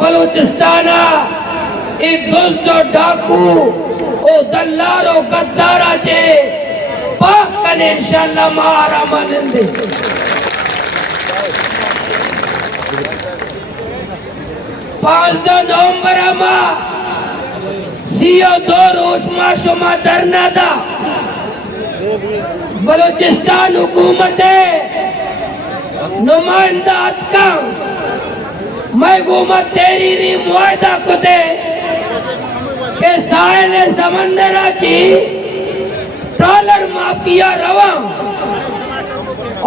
बलूचिस्ताना ई दुष्ट डाकू ओ दल्लारो गद्दारा चे पाक कने इंशाअल्लाह मारा मनंदे। 5 नवंबर मा सीओ 2 रोज मा शुमा धरना दा बलूचिस्तान हुकूमत नुमाइंदा का मैं हुकूमत तेरी री मुआहदा को दे के साहिल समंदरा ची डॉलर माफिया रवा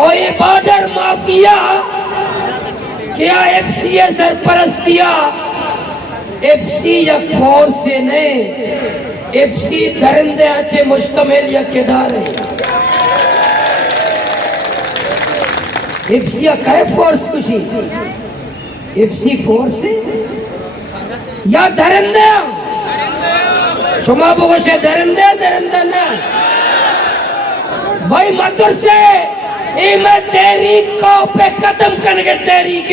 और ये बॉर्डर माफिया क्या एफसी सरपरस्तिया एफसी या फोर्स से नहीं एफसी दरिंदे अच्छे मुश्तमिल या किदार है एफसी का फोर्स कुछ एफसी फोर्स से या दरिंदे शुमा बगोशे दरिंदे दरिंदे ना भाई मदर से मैं तहरीक को पे कदम करने तहरीक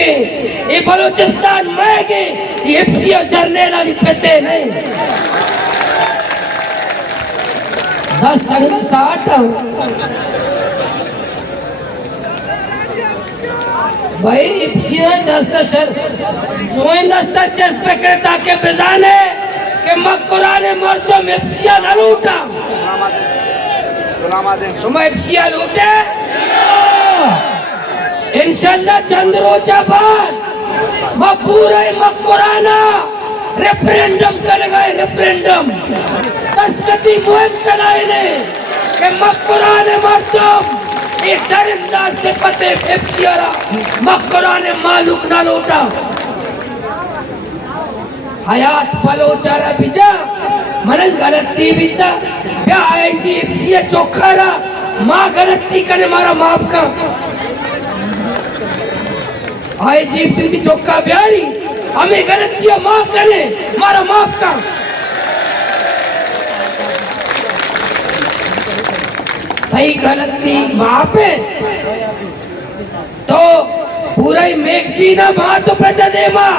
ये बलूचिस्तान में के एफसी जरने वाली पते नहीं 10 तक 60 भाई एफसी 10 पे करता के बेजाने के मकुराने मर्दों में एफसी न लूटा सुमा एफसी लूटे इंशाअल्लाह चंद रोजा बाद पूरा मकुराना रेफरेंडम करेगा रेफरेंडम तस्कती मुहिम चलाए ने कि मकुराने मर्दम एक दरिंदा से पते एफसीआरा मकुराने मालूक ना लौटा हयात बलोचारा बिजा मनन गलती बिता या ऐसी एफसी चौखारा माँ गलती करे मारा माफ का आए जीप से चौका ब्यारी हमें गलतियां माफ करे मारा माफ का सही गलती माफ है तो पूरा ही मैगजीना माँ तो पे दे माँ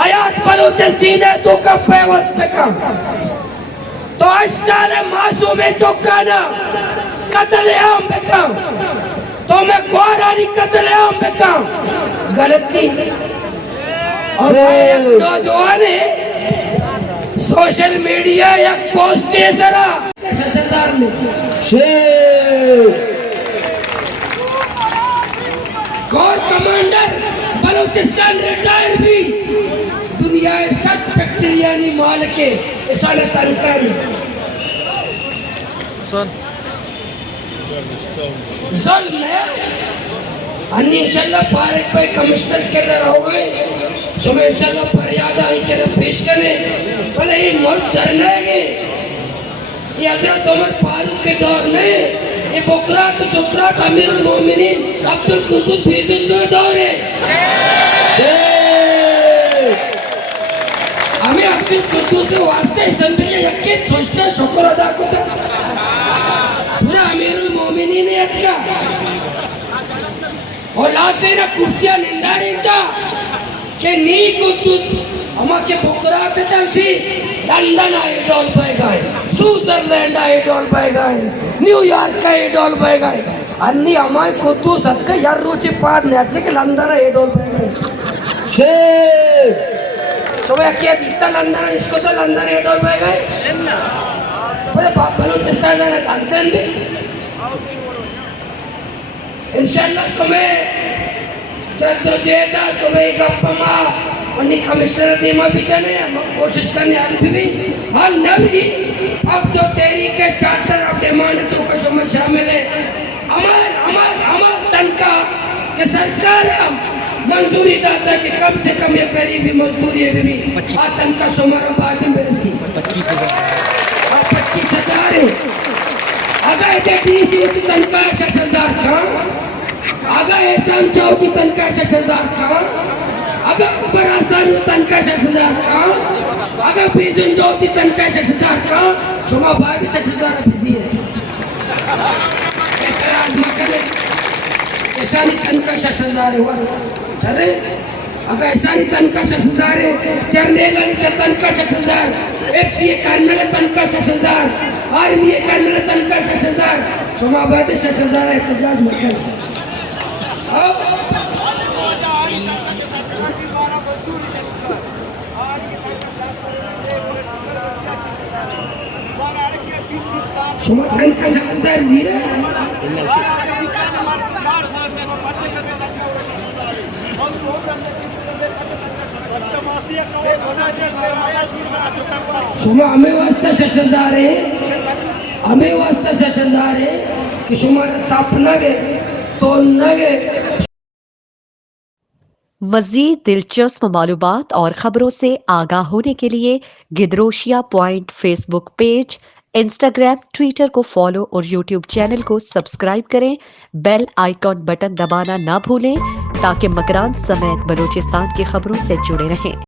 हयात बलोचे सीने तो कब पे वस पे कम तो अशारे मासूम चौका ना कत्ल आम पे कम तो मैं ग्वारानी कत्ल आम पे कम गलती और नौजवान सोशल मीडिया या पोस्ट जरा शशदार ने कोर कमांडर बलूचिस्तान रिटायर भी दुनिया 7 फैक्ट्रियानी माल के इशारे तनकर जुल्म है अन्य इंशाल्लाह पारे पे कमिश्नर के अंदर हो गए सुबह इंशाल्लाह फरियाद आई के पेश करें भले ये मुल्क धरना है ये हजरत उमर फारूक के दौर में ये बुकरात सुकरात अमीरुल मोमिनीन अब्दुल कुद्दूस बेजुल जो दौर है हमें अब्दुल कुद्दूस के वास्ते असेंबली यके सोचते शुक्र अदा करते पूरा अमीरुल मोमिनीन है का और लाते ना कुर्सियां निंदारी का के नी कुद्दूस हमा के बुकरात तंसी लंदन आइडोल पे गए स्विट्जरलैंड आइडोल पे गए न्यूयॉर्क का आइडोल पे गए अन्नी हमारे कुद्दूस हद के यार रुचि पार नहीं आती कि लंदन आइडोल पे गए सुबह क्या दिखता लंदन इसको तो लंदन आइडोल पे गए बोले बलूचिस्तान में लंदन भी इंशाल्लाह सुबह जद्दोजहद सुबह गप्पमा उन्हीं कमिश्नर दीमा बिचाने कोशिश करने आदमी भी हाल न भी अब तो तेरी के चार्टर ऑफ डिमांड तो कुछ शामिल है हमार तनका के सरकार मंजूरी दाता कि कम से कम ये गरीबी मजदूरी है भी तनका शुमार बाद में रसी 25,000 है अगर डीसी की तनका 6,000 का अगर एहसान चाहो की तनका 6,000 का अगर बरास्तान तनका 6,000 का अगर बीजन ज्योति तनका 6,000 का शुमा भाई 6,000 बिजी है एतराज मकले ऐसा नहीं तनका 6,000 हुआ चले अगर ऐसा नहीं तनका 6,000 है, चरनेल से तनका 6,000, FC कर्नल तनका 6,000, आर्मी कर्नल तनका 6,000, शुमा बात 6,000 एहतजाज मकल शुमा तनका 6,000 जीरा शुमा हमें वास्ता 6,000 है, हमें वास्ता 6,000 है कि शुमार ताप न गए तो न गए। मज़ीद दिलचस्प मालूमात और ख़बरों से आगाह होने के लिए Gedrosia point Facebook page, Instagram, Twitter को फॉलो और यूट्यूब चैनल को सब्सक्राइब करें। बेल आइकॉन बटन दबाना ना भूलें ताकि मकरान समेत बलूचिस्तान की खबरों से जुड़े रहें।